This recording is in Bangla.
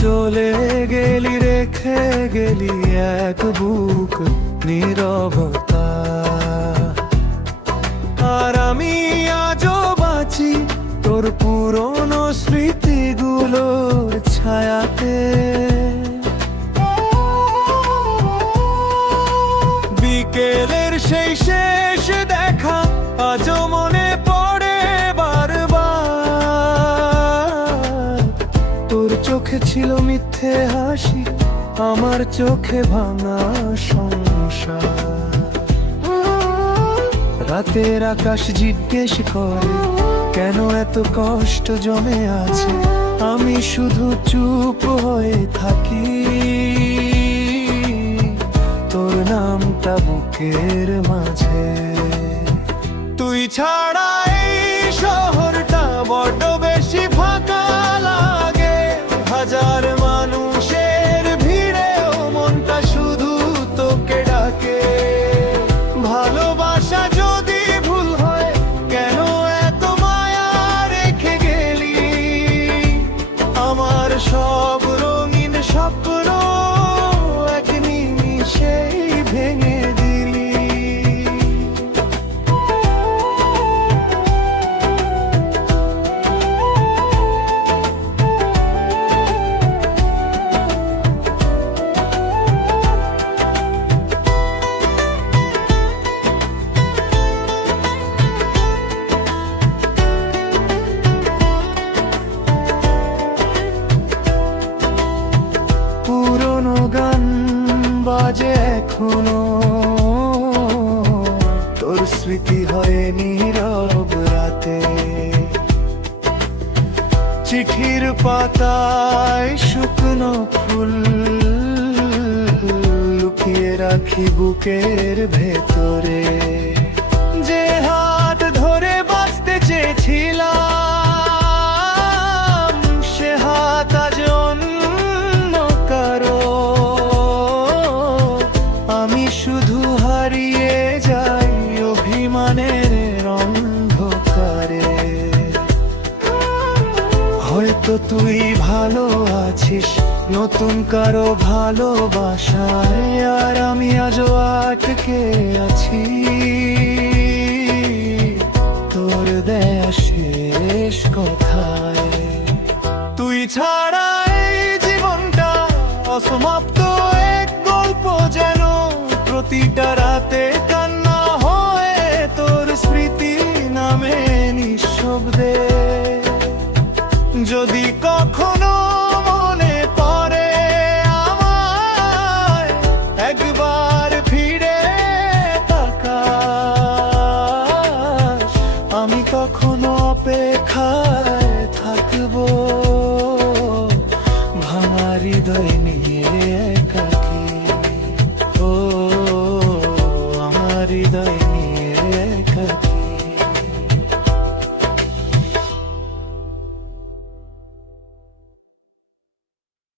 চলে গেলি, রেখে গেলি এক বুক নীরবতা। আর আমি আজও বাঁচি তোর পুরনো স্মৃতিগুলোর ছায়াতে। বিকেলের সেই শেষ দেখা আজও মনে পড়ে বারবার। তোর চোখে ছিল মিথ্যে হাসি, আমার চোখে ভাঙা সংসার। রাতের আকাশ জিজ্ঞেস করে কেন এত কষ্ট জমে আছে, আমি শুধু চুপ হয়ে থাকি। তোর নামটা বুকের মাঝে, তুই ছাড়া এই শহরটা বড্ড বেশি ফাঁকা লাগে। হাজার মানুষের ভিড়েও মনটা শুধু তোকে ডাকে। ভালোবাসা যদি ভুল হয় কেন এত মায়া রেখে গেলি, আমার সব রঙিন স্বপ্ন এক নিমিষেই ভেঙে দিলি। পুরনো গান বাজে এখনো, তোর স্মৃতি হয় নীরব রাতে। চিঠির পাতায় শুকনো ফুল লুকিয়ে রাখি বুকের ভেতরে। যে হাত ধরে বাঁচতে চেয়েছিলাম সে হাত আজ অন্য কারো। আমি শুধু হারিয়ে যাই অভিমানের অন্ধকারে। হয়তো তুই ভালো আছিস নতুন কারো ভালোবাসায়, আর আমি আজও আটকে আছি তোর দেয়া শেষ কথায়। তুই ছাড়া এই জীবনটা অসমাপ্ত এক গল্প যেন, প্রতিটা রাতে কান্না হয় তোর স্মৃতি নামে নিঃশব্দে। যদি কখনো মনে পড়ে আমায় একবার ফিরে তাকাস, আমি তখনো অপেক্ষায় থাকবো ভাঙা হৃদয় নিয়ে একা।